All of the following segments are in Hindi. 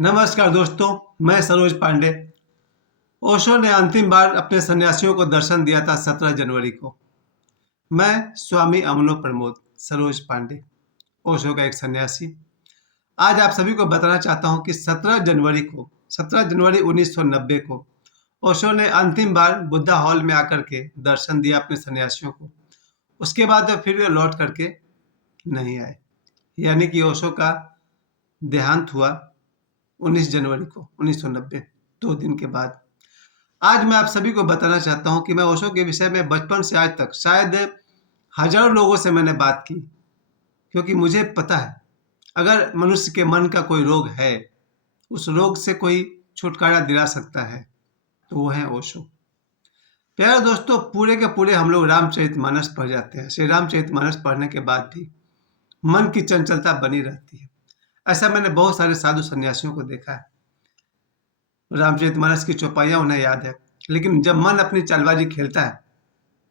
नमस्कार दोस्तों, मैं सरोज पांडे। ओशो ने अंतिम बार अपने सन्यासियों को दर्शन दिया था 17 जनवरी को। मैं स्वामी अमनो प्रमोद सरोज पांडे, ओशो का एक सन्यासी, आज आप सभी को बताना चाहता हूं कि 17 जनवरी 1990 को ओशो ने अंतिम बार बुद्धा हॉल में आकर के दर्शन दिया अपने सन्यासियों को। उसके बाद फिर वे लौट करके नहीं आए, यानी कि ओशो का देहांत हुआ 19 जनवरी को 1990, 2 दिन के बाद। आज मैं आप सभी को बताना चाहता हूं कि मैं ओशो के विषय में बचपन से आज तक शायद हजारों लोगों से मैंने बात की, क्योंकि मुझे पता है अगर मनुष्य के मन का कोई रोग है, उस रोग से कोई छुटकारा दिला सकता है तो वो है ओशो। प्यारे दोस्तों, पूरे के पूरे हम लोग रामचरितमानस पढ़ जाते हैं। श्री रामचरितमानस पढ़ने के बाद भी मन की चंचलता बनी रहती है। ऐसा मैंने बहुत सारे साधु सन्यासियों को देखा है। रामचरितमानस की चौपाइयाँ उन्हें याद है, लेकिन जब मन अपनी चालबाजी खेलता है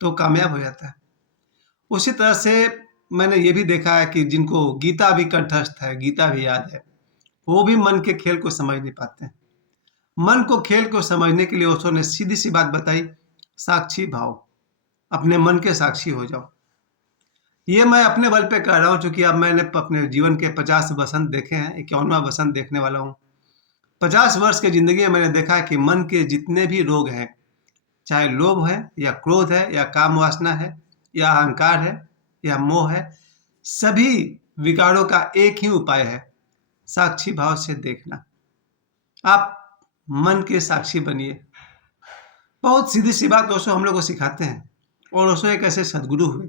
तो कामयाब हो जाता है। उसी तरह से मैंने ये भी देखा है कि जिनको गीता भी कंठस्थ है, गीता भी याद है, वो भी मन के खेल को समझ नहीं पाते हैं। मन को खेल को समझने के लिए ओशो ने सीधी सी बात बताई, साक्षी भाव। अपने मन के साक्षी हो जाओ। ये मैं अपने बल पे कह रहा हूँ, क्योंकि अब मैंने अपने जीवन के 50 वसंत देखे हैं, 51वां वसंत देखने वाला हूँ। 50 वर्ष की जिंदगी में मैंने देखा है कि मन के जितने भी रोग हैं, चाहे लोभ है या क्रोध है या काम वासना है या अहंकार है या मोह है, सभी विकारों का एक ही उपाय है, साक्षी भाव से देखना। आप मन के साक्षी बनिए। बहुत सीधी सी बात ओशो हम लोग को सिखाते हैं, और ओशो एक ऐसे सदगुरु हुए।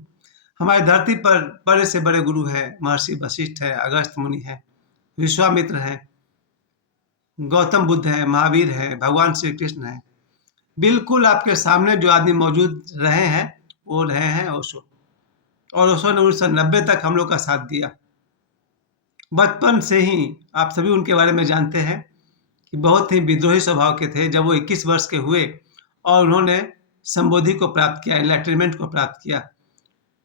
हमारी धरती पर बड़े से बड़े गुरु हैं, महर्षि वशिष्ठ है, अगस्त्य मुनि है, विश्वामित्र है, गौतम बुद्ध है, महावीर है, भगवान श्री कृष्ण है। बिल्कुल आपके सामने जो आदमी मौजूद रहे हैं, वो रहे हैं ओशो। और ओशो ने 1990 तक हम लोग का साथ दिया। बचपन से ही आप सभी उनके बारे में जानते हैं कि बहुत ही विद्रोही स्वभाव के थे। जब वो 21 वर्ष के हुए और उन्होंने संबोधि को प्राप्त किया, एनलाइटनमेंट को प्राप्त किया,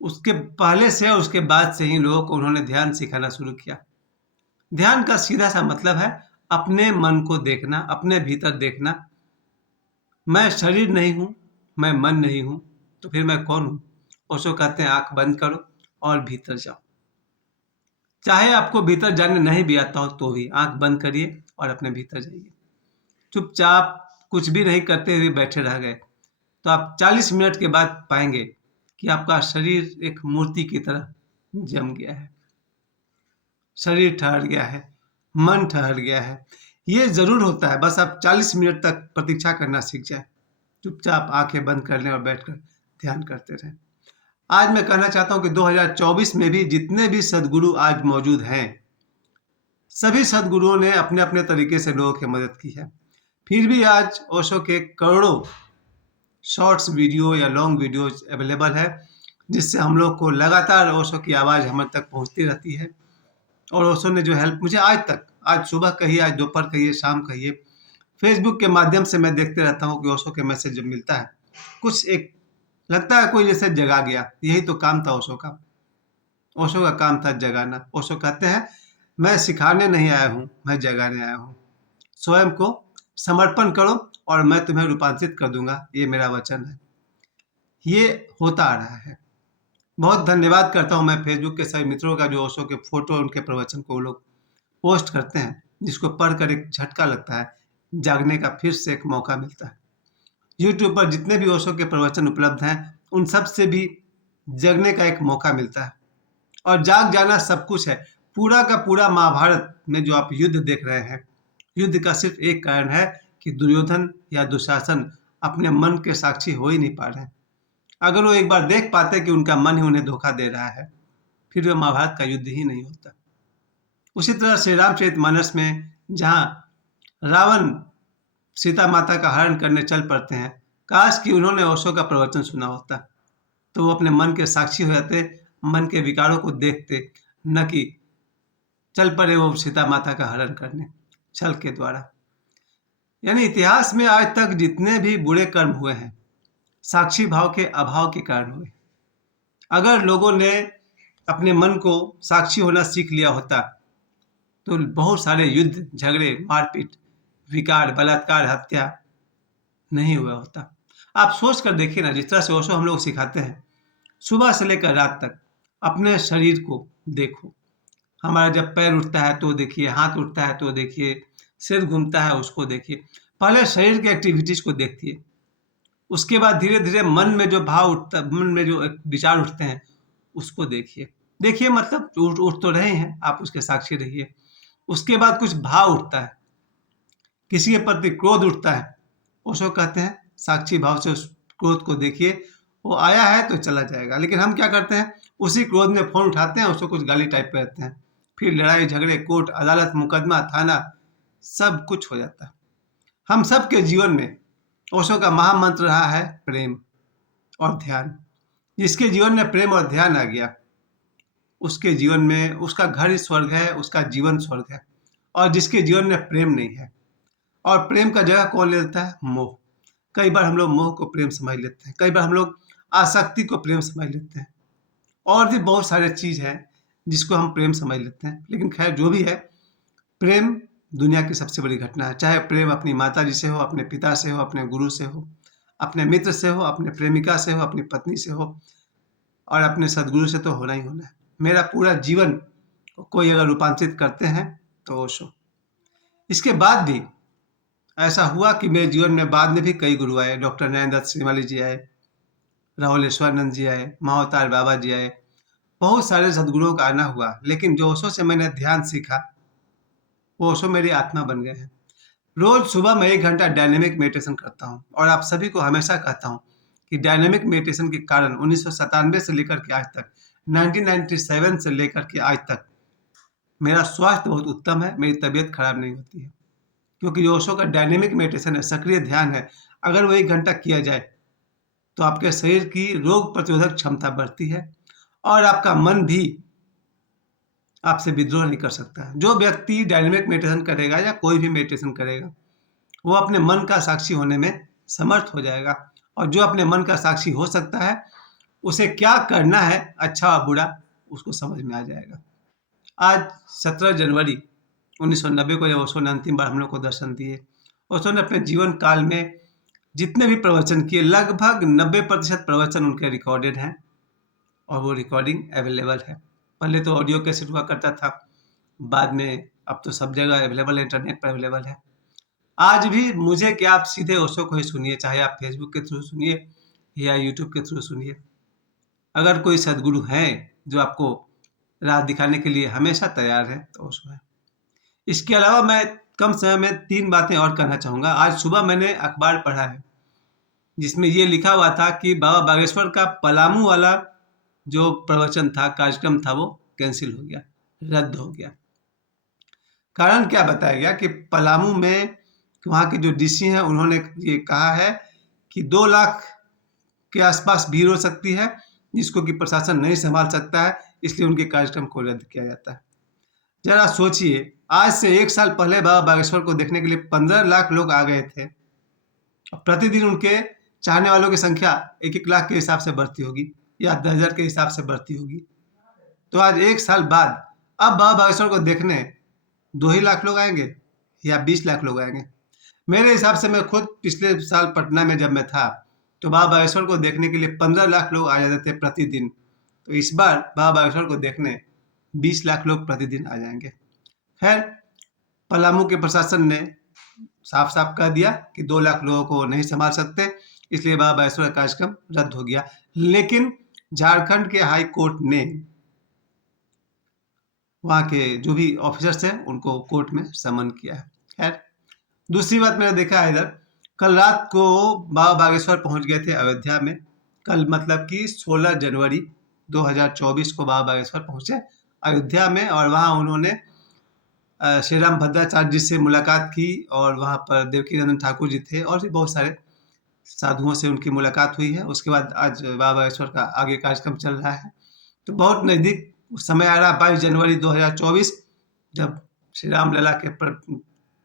उसके पहले से और उसके बाद से ही लोगों को उन्होंने ध्यान सिखाना शुरू किया। ध्यान का सीधा सा मतलब है अपने मन को देखना, अपने भीतर देखना। मैं शरीर नहीं हूं, मैं मन नहीं हूं, तो फिर मैं कौन हूं? ओशो कहते हैं आंख बंद करो और भीतर जाओ। चाहे आपको भीतर जाने नहीं भी आता हो तो भी आंख बंद करिए और अपने भीतर जाइए। चुपचाप कुछ भी नहीं करते हुए बैठे रह गए तो आप 40 मिनट के बाद पाएंगे कि आपका शरीर एक मूर्ति की तरह जम गया है। शरीर ठहर गया है, मन ठहर गया है। ये जरूर होता है, बस आप 40 मिनट तक प्रतीक्षा करना सीख जाए। चुपचाप आंखें बंद कर लें और बैठकर ध्यान करते रहें। आज मैं कहना चाहता हूं कि 2024 में भी जितने भी सदगुरु आज मौजूद हैं, सभी सदगुरुओं ने अपने अपने तरीके से लोगों की मदद की है। फिर भी आज ओशो के करोड़ों शॉर्ट्स वीडियो या लॉन्ग वीडियोज अवेलेबल है, जिससे हम लोग को लगातार ओशो की आवाज़ हम तक पहुंचती रहती है। और ओशो ने जो हेल्प मुझे आज तक, आज सुबह कहिए, आज दोपहर कहिए, शाम कहिए, फेसबुक के माध्यम से मैं देखते रहता हूँ कि ओशो के मैसेज जब मिलता है, कुछ एक लगता है कोई जैसे जगा गया। यही तो काम था ओशो का। ओशो का काम था जगाना। ओशो कहते हैं मैं सिखाने नहीं आया हूँ, मैं जगाने आया हूँ। स्वयं को समर्पण करो और मैं तुम्हें रूपांतरित कर दूंगा, ये मेरा वचन है। ये होता आ रहा है। बहुत धन्यवाद करता हूँ मैं फेसबुक के सभी मित्रों का, जो ओशो के फोटो, उनके प्रवचन को वो लोग पोस्ट करते हैं, जिसको पढ़कर एक झटका लगता है, जागने का फिर से एक मौका मिलता है। यूट्यूब पर जितने भी ओशो के प्रवचन उपलब्ध हैं, उन सब से भी जगने का एक मौका मिलता है। और जाग जाना सब कुछ है। पूरा का पूरा महाभारत में जो आप युद्ध देख रहे हैं, युद्ध का सिर्फ एक कारण है कि दुर्योधन या दुशासन अपने मन के साक्षी हो ही नहीं पा रहे हैं। अगर वो एक बार देख पाते कि उनका मन ही उन्हें धोखा दे रहा है, फिर वह महाभारत का युद्ध ही नहीं होता। उसी तरह श्री रामचरितमानस में जहाँ रावण सीता माता का हरण करने चल पड़ते हैं, काश कि उन्होंने ओशो का प्रवचन सुना होता, तो वो अपने मन के साक्षी हो जाते, मन के विकारों को देखते, न कि चल पड़े वो सीता माता का हरण करने छल के द्वारा। यानी इतिहास में आज तक जितने भी बुरे कर्म हुए हैं, साक्षी भाव के अभाव के कारण हुए। अगर लोगों ने अपने मन को साक्षी होना सीख लिया होता, तो बहुत सारे युद्ध, झगड़े, मारपीट, विकार, बलात्कार, हत्या नहीं हुआ होता। आप सोच कर देखिए ना, जिस तरह से ओशो हम लोग सिखाते हैं, सुबह से लेकर रात तक अपने शरीर को देखो। हमारा जब पैर उठता है तो देखिए, हाथ उठता है तो देखिए, सिर घूमता है उसको देखिए। पहले शरीर की एक्टिविटीज को देखिए, उसके बाद धीरे धीरे मन में जो भाव उठता, मन में जो विचार उठते हैं उसको देखिए। देखिए मतलब उठ तो रहे हैं, आप उसके साक्षी रहिए। उसके बाद कुछ भाव उठता है, किसी के प्रति क्रोध उठता है, ओशो कहते हैं साक्षी भाव से उस क्रोध को देखिए। वो आया है तो चला जाएगा, लेकिन हम क्या करते हैं, उसी क्रोध में फोन उठाते हैं, उसको कुछ गाली टाइप पे रहते हैं, फिर लड़ाई झगड़े, कोर्ट अदालत, मुकदमा, थाना, सब कुछ हो जाता है। हम सब के जीवन में ओशो का महामंत्र रहा है प्रेम और ध्यान। जिसके जीवन में प्रेम और ध्यान आ गया, उसके जीवन में उसका घर ही स्वर्ग है, उसका जीवन स्वर्ग है। और जिसके जीवन में प्रेम नहीं है, और प्रेम का जगह कौन ले लेता है, मोह। कई बार हम लोग मोह को प्रेम समझ लेते हैं, कई बार हम लोग आसक्ति को प्रेम समझ लेते हैं, और भी बहुत सारे चीज हैं जिसको हम प्रेम समझ लेते हैं। लेकिन खैर जो भी है, प्रेम दुनिया की सबसे बड़ी घटना है। चाहे प्रेम अपनी माता जी से हो, अपने पिता से हो, अपने गुरु से हो, अपने मित्र से हो, अपने प्रेमिका से हो, अपनी पत्नी से हो, और अपने सदगुरु से तो होना ही होना है। मेरा पूरा जीवन को कोई अगर रूपांतरित करते हैं तो ओशो। इसके बाद भी ऐसा हुआ कि मेरे जीवन में बाद में भी कई गुरु आए। डॉक्टर नरेंद्र दत्त श्रीमाली जी आए, राहुलेश्वरानंद जी आए, महाअवतार बाबा जी आए, बहुत सारे सदगुरुओं का आना हुआ। लेकिन जो ओशो से मैंने ध्यान सीखा, वो ओशो मेरी आत्मा बन गए हैं। रोज सुबह मैं 1 घंटा डायनेमिक मेडिटेशन करता हूँ, और आप सभी को हमेशा कहता हूँ कि डायनेमिक मेडिटेशन के कारण 1997 से लेकर के आज तक, 1997 से लेकर के आज तक मेरा स्वास्थ्य बहुत उत्तम है, मेरी तबीयत खराब नहीं होती है। क्योंकि जो ओशो का डायनेमिक मेडिटेशन है, सक्रिय ध्यान है, अगर वो 1 घंटा किया जाए तो आपके शरीर की रोग प्रतिरोधक क्षमता बढ़ती है, और आपका मन भी आपसे विद्रोह नहीं कर सकता है। जो व्यक्ति डायनेमिक मेडिटेशन करेगा या कोई भी मेडिटेशन करेगा, वो अपने मन का साक्षी होने में समर्थ हो जाएगा। और जो अपने मन का साक्षी हो सकता है, उसे क्या करना है, अच्छा और बुरा, उसको समझ में आ जाएगा। आज 17 जनवरी 1990 को जब ओशो ने अंतिम बार हम लोग को दर्शन दिए, ओशो ने अपने जीवन काल में जितने भी प्रवचन किए, लगभग 90% प्रवचन उनके रिकॉर्डेड हैं, और वो रिकॉर्डिंग अवेलेबल है। पहले तो ऑडियो कैसेट हुआ करता था, बाद में अब तो सब जगह अवेलेबल है, इंटरनेट पर अवेलेबल है। आज भी मुझे क्या, आप सीधे ओशो को ही सुनिए, चाहे आप फेसबुक के थ्रू सुनिए या यूट्यूब के थ्रू सुनिए। अगर कोई सदगुरु हैं जो आपको राह दिखाने के लिए हमेशा तैयार है, तो ओशो है। इसके अलावा मैं कम समय में 3 बातें और कहना चाहूँगा। आज सुबह मैंने अखबार पढ़ा है, जिसमें ये लिखा हुआ था कि बाबा बागेश्वर का पलामू वाला जो प्रवचन था, कार्यक्रम था, वो कैंसिल हो गया, रद्द हो गया। कारण क्या बताया गया कि पलामू में वहाँ के जो डीसी हैं, उन्होंने ये कहा है कि 2 लाख के आसपास भीड़ हो सकती है, जिसको कि प्रशासन नहीं संभाल सकता है, इसलिए उनके कार्यक्रम को रद्द किया जाता है। जरा सोचिए, आज से 1 साल पहले बाबा बागेश्वर को देखने के लिए 15 लाख लोग आ गए थे। प्रतिदिन उनके चाहने वालों की संख्या 1-1 लाख के हिसाब से बढ़ती होगी, या 10,000 के हिसाब से बढ़ती होगी। तो आज 1 साल बाद अब बाबा बागेश्वर को देखने 2 ही लाख लोग आएंगे या 20 लाख लोग आएंगे? मेरे हिसाब से, मैं खुद पिछले साल पटना में जब मैं था, तो बाबा बागेश्वर को देखने के लिए 15 लाख लोग आ जाते थे प्रतिदिन। तो इस बार बाबा बागेश्वर को देखने 20 लाख लोग प्रतिदिन आ जाएंगे। खैर, पलामू के प्रशासन ने साफ साफ कह दिया कि 2 लाख लोगों को नहीं संभाल सकते, इसलिए बाबा बागेश्वर का कार्यक्रम रद्द हो गया। लेकिन झारखंड के हाई कोर्ट ने वहाँ के जो भी ऑफिसर्स हैं, उनको कोर्ट में समन किया है। खैर, दूसरी बात मैंने देखा है, इधर कल रात को बाबा बागेश्वर पहुंच गए थे अयोध्या में। कल मतलब कि 16 जनवरी 2024 को बाबा बागेश्वर पहुंचे अयोध्या में, और वहाँ उन्होंने श्री राम भद्राचार्य जी से मुलाकात की, और वहाँ पर देवकी नंदन ठाकुर जी थे, और भी बहुत सारे साधुओं से उनकी मुलाकात हुई है। उसके बाद आज बाबा बागेश्वर का आगे कार्यक्रम चल रहा है। तो बहुत नज़दीक समय आ रहा, 22 जनवरी 2024, जब श्री राम लला के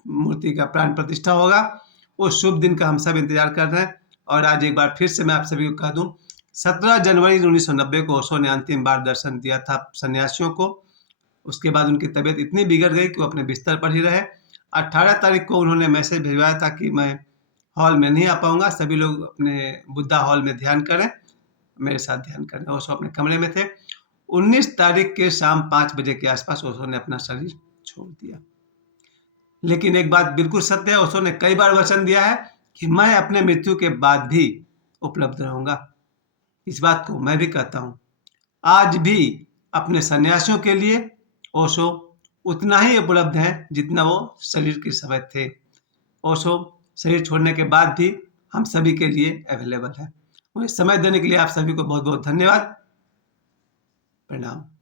मूर्ति का प्राण प्रतिष्ठा होगा। उस शुभ दिन का हम सब इंतजार कर रहे हैं। और आज एक बार फिर से मैं आप सभी को कह दूं, 17 जनवरी 1990 को ओशो ने अंतिम बार दर्शन दिया था सन्यासियों को, उसके बाद उनकी तबीयत इतनी बिगड़ गई कि वो अपने बिस्तर पर ही रहे। 18 तारीख को उन्होंने मैसेज भिजवाया था कि मैं हॉल में नहीं आ पाऊँगा, सभी लोग अपने बुद्धा हॉल में ध्यान करें, मेरे साथ ध्यान करें। ओशो अपने कमरे में थे। 19 तारीख के शाम 5 बजे के आसपास ओशो ने अपना शरीर छोड़ दिया। लेकिन एक बात बिल्कुल सत्य है, ओशो ने कई बार वचन दिया है कि मैं अपने मृत्यु के बाद भी उपलब्ध रहूँगा। इस बात को मैं भी कहता हूँ। आज भी अपने सन्यासियों के लिए ओशो उतना ही उपलब्ध है जितना वो शरीर के समय थे। ओशो शरीर छोड़ने के बाद भी हम सभी के लिए अवेलेबल है। मुझे समय देने के लिए आप सभी को बहुत बहुत धन्यवाद। प्रणाम।